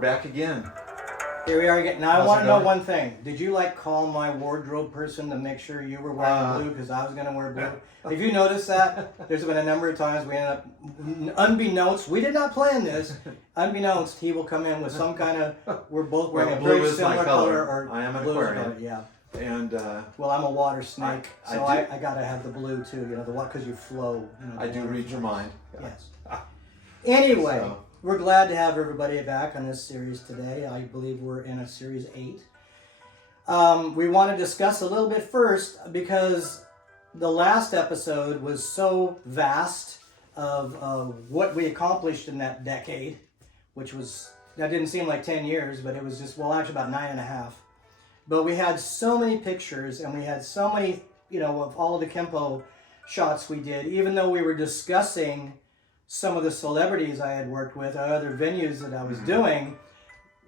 back again. Here we are again. Now How's I want it to know going? one thing. Did you call my wardrobe person to make sure you were wearing blue because I was going to wear blue? If you notice that, there's been a number of times we ended up, unbeknownst, we did not plan this. Unbeknownst, he will come in with some kind of. We're both wearing a very similar color. Or I am an blue Aquarian. color, yeah. And well, I'm a water snake, so I got to have the blue too. You know, the what because you flow. You know, I do read your mind. Yes. Anyway. So. We're glad to have everybody back on this series today. I believe we're in a series 8. We want to discuss a little bit first because the last episode was so vast of what we accomplished in that decade, which was, that didn't seem like 10 years, but it was just, well, actually about 9.5. But we had so many pictures and we had so many, of all of the Kempo shots we did, even though we were discussing some of the celebrities I had worked with, or other venues that I was doing,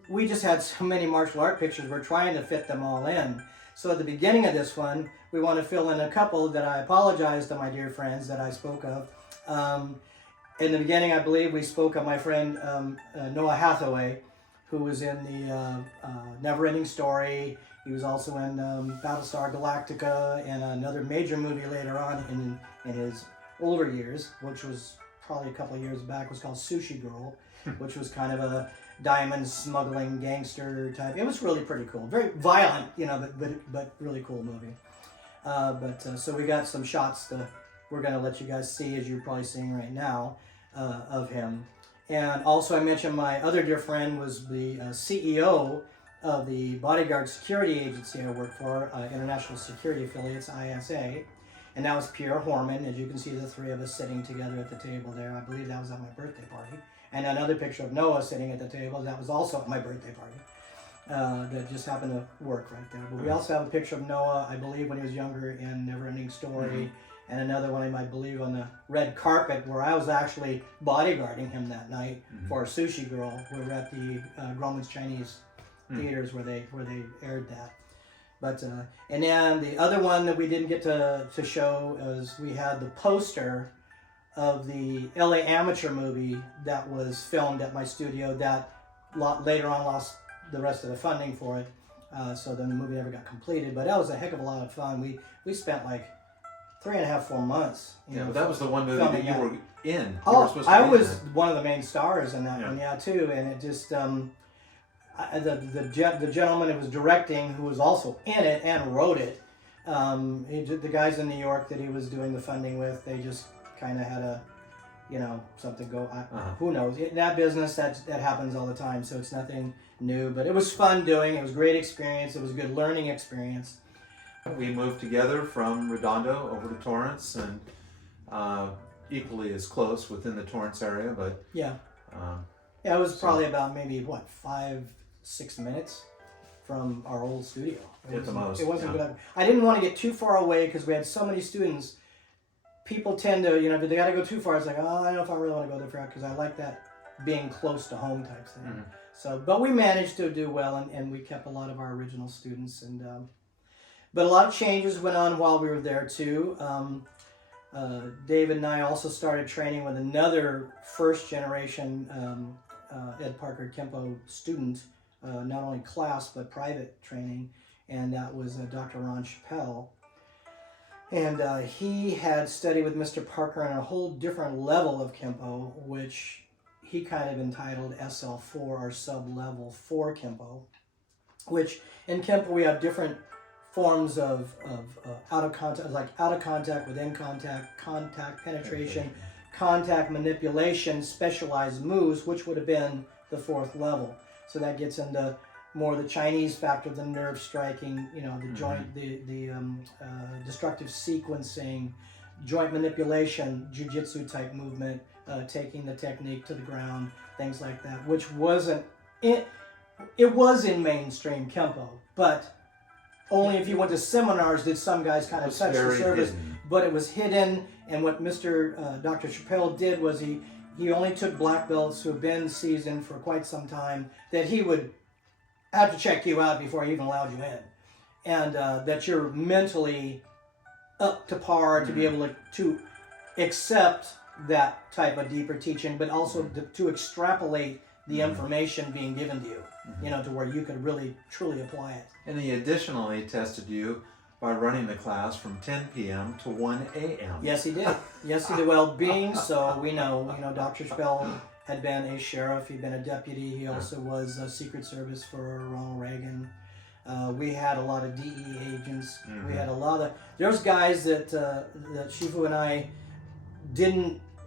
we just had so many martial art pictures. We're trying to fit them all in. So at the beginning of this one, we want to fill in a couple that I apologize to my dear friends that I spoke of. In the beginning, I believe we spoke of my friend Noah Hathaway, who was in the Never Ending Story. He was also in Battlestar Galactica and another major movie later on in his older years, which was probably a couple of years back, was called Sushi Girl, which was kind of a diamond smuggling gangster type. It was really pretty cool. Very violent, but really cool movie. So we got some shots that we're going to let you guys see, as you're probably seeing right now, of him. And also I mentioned my other dear friend was the CEO of the bodyguard security agency I work for, International Security Affiliates, ISA. And that was Pierre Horman. As you can see, the three of us sitting together at the table there. I believe that was at my birthday party. And another picture of Noah sitting at the table. That was also at my birthday party. That just happened to work right there. But we also have a picture of Noah, I believe, when he was younger in Never Ending Story. And another one, I believe, on the red carpet where I was actually bodyguarding him that night for Sushi Girl. We were at the Grauman's Chinese theaters where they aired that. But and then the other one that we didn't get to show is we had the poster of the LA Amateur movie that was filmed at my studio that later on lost the rest of the funding for it. So then the movie never got completed. But that was a heck of a lot of fun. We spent like 3.5, 4 months. But that was the one that you were in. I was one of the main stars in that one, too. And it just... the gentleman who was directing, who was also in it and wrote it, the guys in New York that he was doing the funding with, they just kind of had something go. Who knows? In that business, that happens all the time, so it's nothing new. But it was fun doing. It was a great experience. It was a good learning experience. We moved together from Redondo over to Torrance, and equally as close within the Torrance area, but it was probably about maybe 5-6 minutes from our old studio. At the most. It wasn't good. I didn't want to get too far away because we had so many students. People tend to, if they got to go too far, it's like, I don't know if I really want to go there far because I like that being close to home type thing. So, but we managed to do well, and we kept a lot of our original students. But a lot of changes went on while we were there too. David and I also started training with another first generation Ed Parker Kempo student, not only class but private training, and that was Dr. Ron Chappelle. And he had studied with Mr. Parker on a whole different level of Kempo, which he kind of entitled SL4 or sub-level 4 Kempo, which in Kempo we have different forms of out of contact, like out of contact, within contact, contact penetration, contact manipulation, specialized moves, which would have been the 4th level. So that gets into more the Chinese factor, the nerve striking, the joint, the destructive sequencing, joint manipulation, jiu-jitsu type movement, taking the technique to the ground, things like that, which wasn't, it was in mainstream Kempo, but only if you went to seminars did some guys kind of touch the surface, but it was hidden. And what Dr. Chappelle did was he only took black belts who have been seasoned for quite some time, that he would have to check you out before he even allowed you in. And that you're mentally up to par to be able to accept that type of deeper teaching, but also to extrapolate the information being given to you, to where you could really, truly apply it. And he additionally tested you by running the class from 10 p.m. to 1 a.m. Yes, he did. Yes, he did. Well, being so, we know, Dr. Spell had been a sheriff. He'd been a deputy. He also was a Secret Service for Ronald Reagan. We had a lot of DEA agents. We had a lot of... There's guys that Shifu and I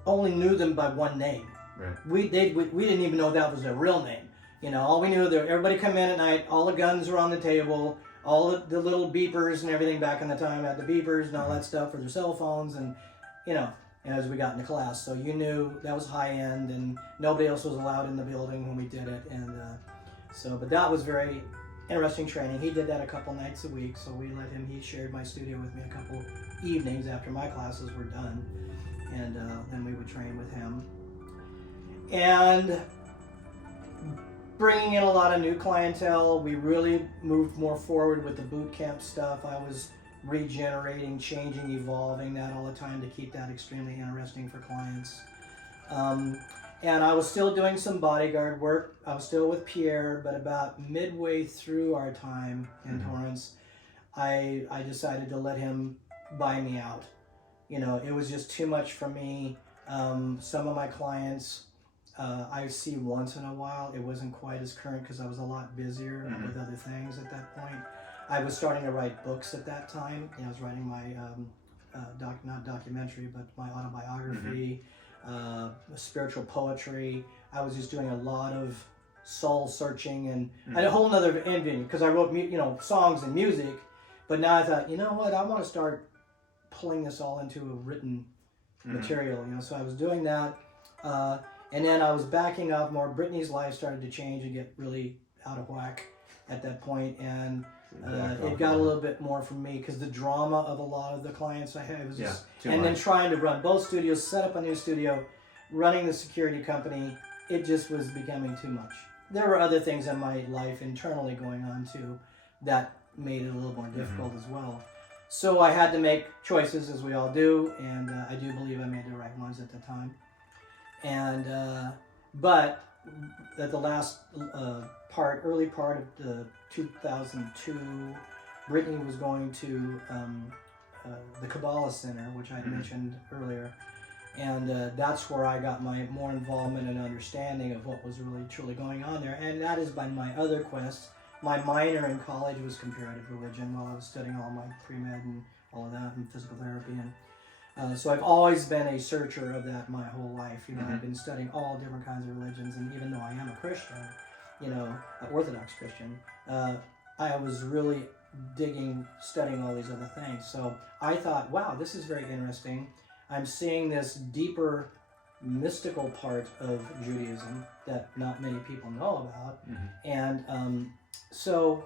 only knew them by one name. Right. We didn't even know that was their real name. All we knew, that everybody come in at night, all the guns were on the table, all the little beepers and everything back in the time had the beepers and all that stuff for their cell phones, and as we got into class. So you knew that was high end, and nobody else was allowed in the building when we did it. And but that was very interesting training. He did that a couple nights a week, so we let him. He shared my studio with me a couple evenings after my classes were done, and then we would train with him. And bringing in a lot of new clientele, we really moved more forward with the boot camp stuff. I was regenerating, changing, evolving that all the time to keep that extremely interesting for clients. And I was still doing some bodyguard work. I was still with Pierre, but about midway through our time in Torrance, I decided to let him buy me out. It was just too much for me. Some of my clients I see once in a while. It wasn't quite as current because I was a lot busier with other things at that point. I was starting to write books at that time. I was writing my, not documentary, but my autobiography, spiritual poetry. I was just doing a lot of soul searching and a whole nother ending because I wrote, songs and music. But now I thought, you know what, I want to start pulling this all into a written material, So I was doing that. And then I was backing up more. Brittany's life started to change and get really out of whack at that point, and it got a little bit more from me because the drama of a lot of the clients I had was just, and then trying to run both studios, set up a new studio, running the security company, it just was becoming too much. There were other things in my life internally going on too that made it a little more difficult as well. So I had to make choices, as we all do, and I do believe I made the right ones at the time. And but at the last early part of the 2002, Brittany was going to the Kabbalah Center, which I mentioned earlier, and that's where I got my more involvement and understanding of what was really truly going on there. And that is by my other quest. My minor in college was comparative religion while I was studying all my pre-med and all of that and physical therapy. And so I've always been a searcher of that my whole life. I've been studying all different kinds of religions, and even though I am a Christian, an Orthodox Christian, I was really studying all these other things. So I thought, wow, this is very interesting. I'm seeing this deeper mystical part of Judaism that not many people know about. And so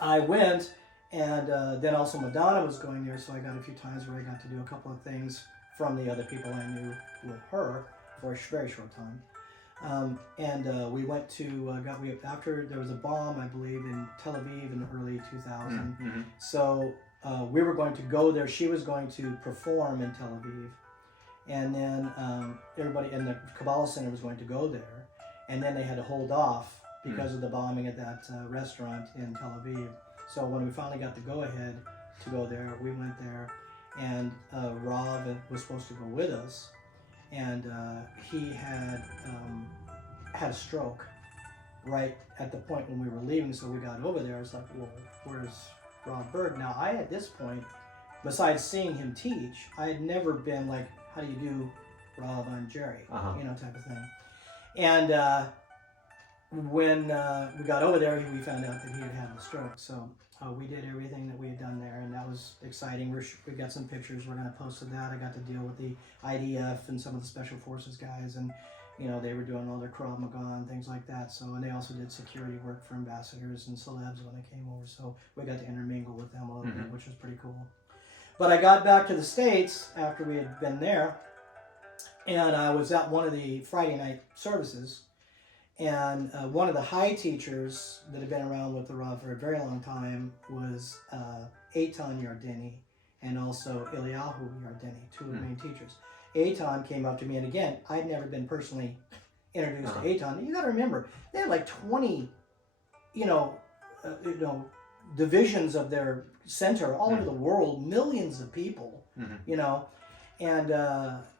I went. And then also Madonna was going there, so I got a few times where I got to do a couple of things from the other people I knew with her for a very short time. And we went to, after there was a bomb, I believe, in Tel Aviv in the early 2000s. So we were going to go there. She was going to perform in Tel Aviv. And then everybody in the Kabbalah Center was going to go there. And then they had to hold off because of the bombing at that restaurant in Tel Aviv. So when we finally got the go-ahead to go there, we went there, and Rob was supposed to go with us, and he had a stroke right at the point when we were leaving. So we got over there. I was like, well, where's Rob Berg? Now, I at this point, besides seeing him teach, I had never been like, how do you do, Rob, I'm Jerry, type of thing. And when we got over there, we found out that he had a stroke. So we did everything that we had done there, and that was exciting. We got some pictures. We're going to post of that. I got to deal with the IDF and some of the Special Forces guys, and they were doing all their Krav Maga and things like that. So, and they also did security work for ambassadors and celebs when they came over. So we got to intermingle with them a little bit, which was pretty cool. But I got back to the States after we had been there, and I was at one of the Friday night services. And one of the high teachers that had been around with the Rav for a very long time was Eitan Yardeni and also Eliyahu Yardeni, two of the main teachers. Eitan came up to me, and again, I'd never been personally introduced to Eitan. You got to remember, they had like 20, you know, divisions of their center all over the world, millions of people, you know, and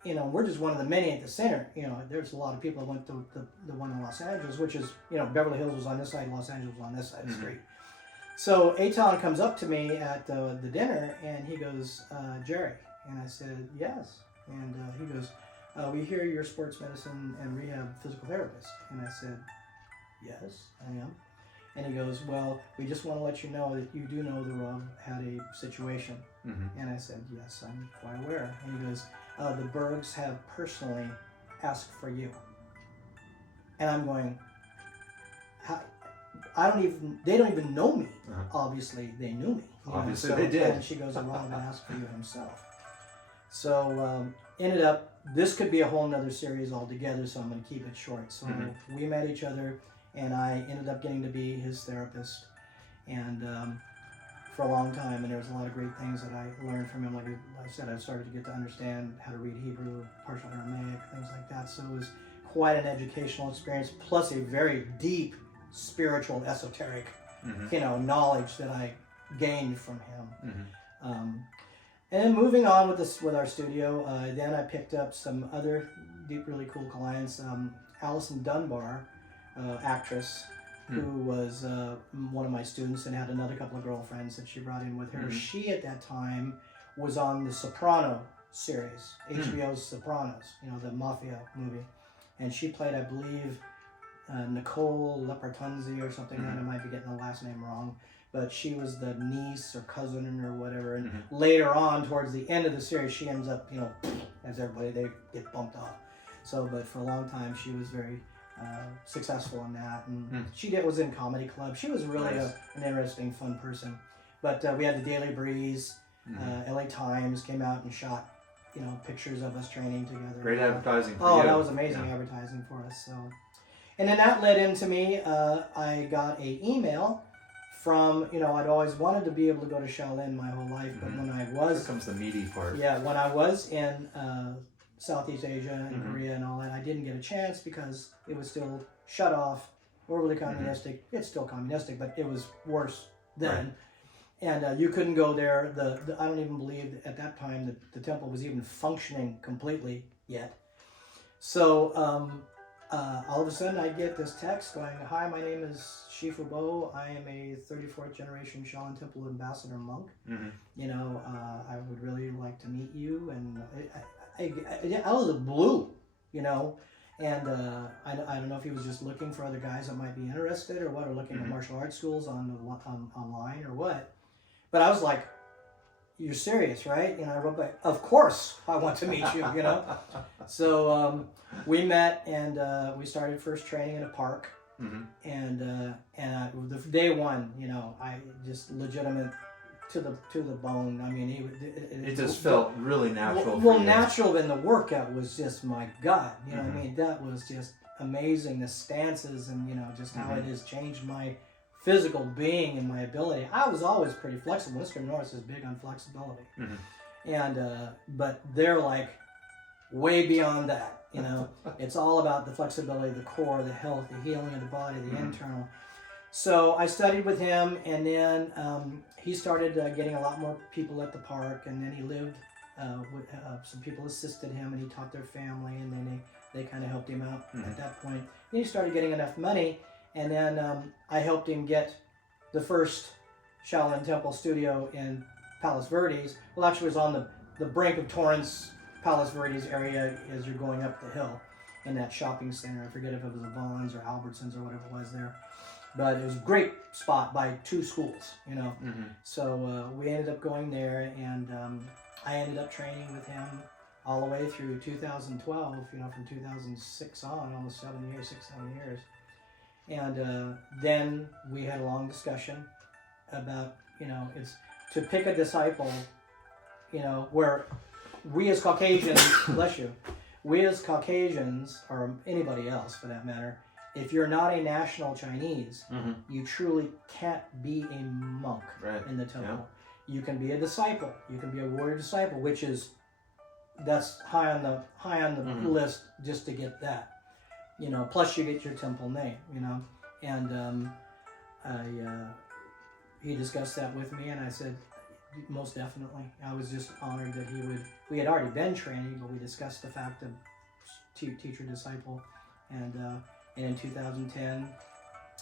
you know, we're just one of the many at the center. You know, there's a lot of people that went to the one in Los Angeles, which is, you know, Beverly Hills was on this side, Los Angeles was on this side of the street. So Eitan comes up to me at the dinner and he goes, Jerry, and I said, yes, and he goes, we hear you're a sports medicine and rehab physical therapist, and I said, yes, I am. And he goes, well, we just want to let you know that you do know the Rob had a situation. And I said, yes, I'm quite aware. And he goes, the Bergs have personally asked for you. And I'm going, they don't even know me. Obviously, they knew me. Obviously, they did. And she goes, Rob asked for you himself. So, ended up, this could be a whole nother series altogether, so I'm going to keep it short. So we met each other, and I ended up getting to be his therapist, and for a long time, and there was a lot of great things that I learned from him. Like I said, I started to get to understand how to read Hebrew, partial Aramaic, things like that. So it was quite an educational experience, plus a very deep spiritual, esoteric, you know, knowledge that I gained from him. And then moving on with our studio, then I picked up some other really cool clients. Allison Dunbar, actress, who was one of my students and had another couple of girlfriends that she brought in with her. She at that time was on the Soprano series, HBO's Sopranos, you know, the mafia movie, and she played, I believe, Nicole Lepertunzi or something. I might be getting the last name wrong. But she was the niece or cousin or whatever. And later on, towards the end of the series, she ends up, you know, as everybody, they get bumped off. So, but for a long time, she was very successful in that. And she was in comedy club. She was really an interesting, fun person. But we had the Daily Breeze, LA Times came out and shot, you know, pictures of us training together. Great advertising for you. Oh, that was amazing advertising for us. So, and then that led into me, I got an email from, you know, I'd always wanted to be able to go to Shaolin my whole life, but when I was... Here comes the meaty part. Yeah, when I was in Southeast Asia and Korea and all that, I didn't get a chance because it was still shut off, overly communistic. It's still communistic, but it was worse then. And you couldn't go there. I don't even believe at that time that the temple was even functioning completely yet. So... all of a sudden I get this text going, hi, my name is Shifu Bo. I am a 34th generation Shaolin Temple ambassador monk. You know, I would really like to meet you. And out of the blue, you know, and I don't know if he was just looking for other guys that might be interested or what, or looking at martial arts schools online or what. But I was like, you're serious, right? You know, I wrote back, of course I want to meet you, you know? So we met and we started first training in a park. And the day one, you know, I just legitimate to the bone. I mean, it just felt really natural. Well, natural, and the workout was just, my God, you know what I mean? That was just amazing. The stances and, you know, just how it has changed my physical being and my ability. I was always pretty flexible. Mr. Norris is big on flexibility. And but they're like way beyond that, you know. It's all about the flexibility, the core, the health, the healing of the body, the internal. So I studied with him, and then he started getting a lot more people at the park, and then he lived with some people assisted him, and he taught their family, and then they kind of helped him out at that point. Then he started getting enough money. And then I helped him get the first Shaolin Temple studio in Palos Verdes. Well, actually, it was on the brink of Torrance, Palos Verdes area as you're going up the hill in that shopping center. I forget if it was a Vaughn's or Albertsons or whatever it was there. But it was a great spot by two schools, you know. So we ended up going there, and I ended up training with him all the way through 2012, you know, from 2006 on, almost 7 years. And then we had a long discussion about, you know, it's to pick a disciple, you know, where we as Caucasians, bless you, we as Caucasians, or anybody else for that matter, if you're not a national Chinese, you truly can't be a monk in the temple. You can be a disciple. You can be a warrior disciple, which is, that's high on the list just to get that. you know, plus you get your temple name, you know. And he discussed that with me, and I said, most definitely. I was just honored that he would. We had already been training, but we discussed the fact of teacher disciple, and in 2010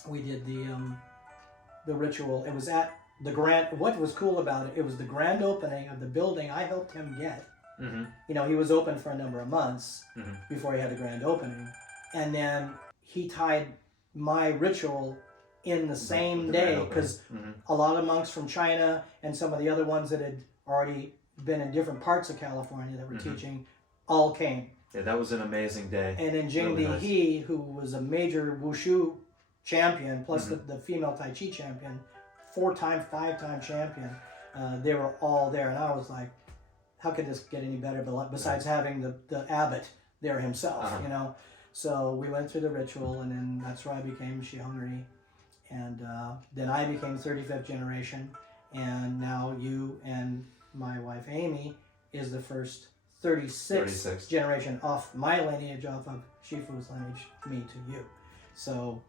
we did the ritual. It was at the grand. What was cool about it? It was the grand opening of the building I helped him get. Mm-hmm. You know, he was open for a number of months Mm-hmm. before he had the grand opening, and then he tied my ritual in the same day, because Mm-hmm. a lot of monks from China and some of the other ones that had already been in different parts of California that were Mm-hmm. teaching all came. Yeah, that was an amazing day. And then Jing Really Di nice. He, who was a major wushu champion, plus Mhm. the female Tai Chi champion, 4-time, 5-time champion, they were all there. And I was like, how could this get any better besides having the abbot there himself, Uh-huh. you know? So we went through the ritual, and then that's where I became Shihongri. And then I became 35th generation. And now you and my wife Amy is the first 36th generation off my lineage, off of Shifu's lineage, me to you. So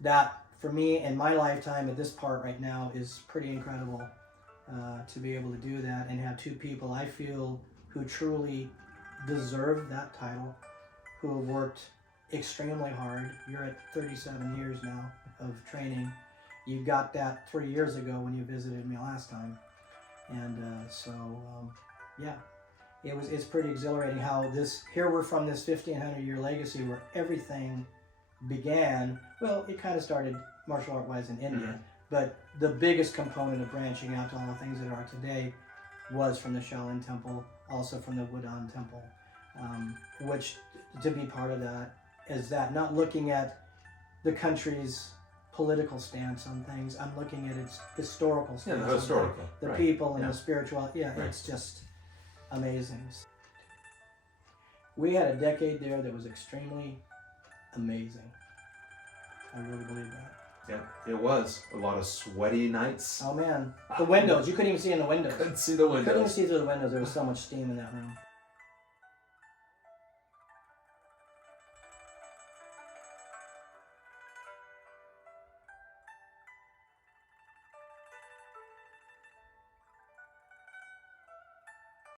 that, for me, in my lifetime at this part right now, is pretty incredible to be able to do that and have two people I feel who truly deserve that title, who have worked extremely hard. You're at 37 years now of training. You got that 3 years ago when you visited me last time. And yeah. It's pretty exhilarating how here we're from this 1,500-year legacy where everything began. Well, it kind of started martial art wise in India, Mm-hmm. but the biggest component of branching out to all the things that are today was from the Shaolin Temple, also from the Wudang Temple, which to be part of that is that not looking at the country's political stance on things. I'm looking at its historical stance. Yeah, the historical. The right. people and Yeah. the spiritual. Yeah, Right. It's just amazing. We had a decade there that was extremely amazing. I really believe that. Yeah, it was a lot of sweaty nights. Oh man, the windows. You couldn't even see in the windows. Couldn't see the Couldn't even windows. see through the windows. There was so much steam in that room.